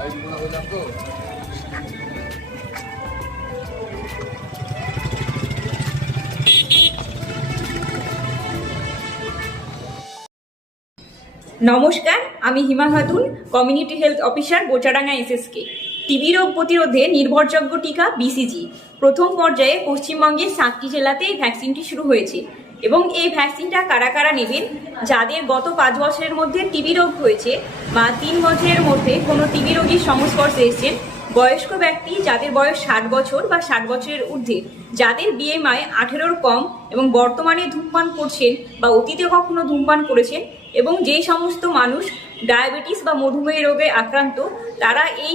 নমস্কার, আমি Hima Khatun community health officer Bochadanga SSK TB রোগ প্রতিরোধে নির্ভরযোগ্য টিকা বিসিজি প্রথম পর্যায়ে পশ্চিমবঙ্গের সাতটি জেলাতে এই ভ্যাকসিনটি শুরু হয়েছে। এবং এই ভ্যাকসিনটা কারা কারা নেবেন, যাদের গত পাঁচ বছরের মধ্যে টিবি রোগ হয়েছে বা তিন বছরের মধ্যে কোনো টিবি রোগীর সংস্পর্শে এসেছেন বয়স্ক ব্যক্তি যাদের বয়স ষাট বছর বা ষাট বছরের ঊর্ধ্বে, যাদের বিএমআই আঠেরোর কম এবং বর্তমানে ধূমপান করছেন বা অতীতে কখনো ধূমপান করেছেন এবং যে সমস্ত মানুষ ডায়াবেটিস বা মধুমেহ রোগে আক্রান্ত, তারা এই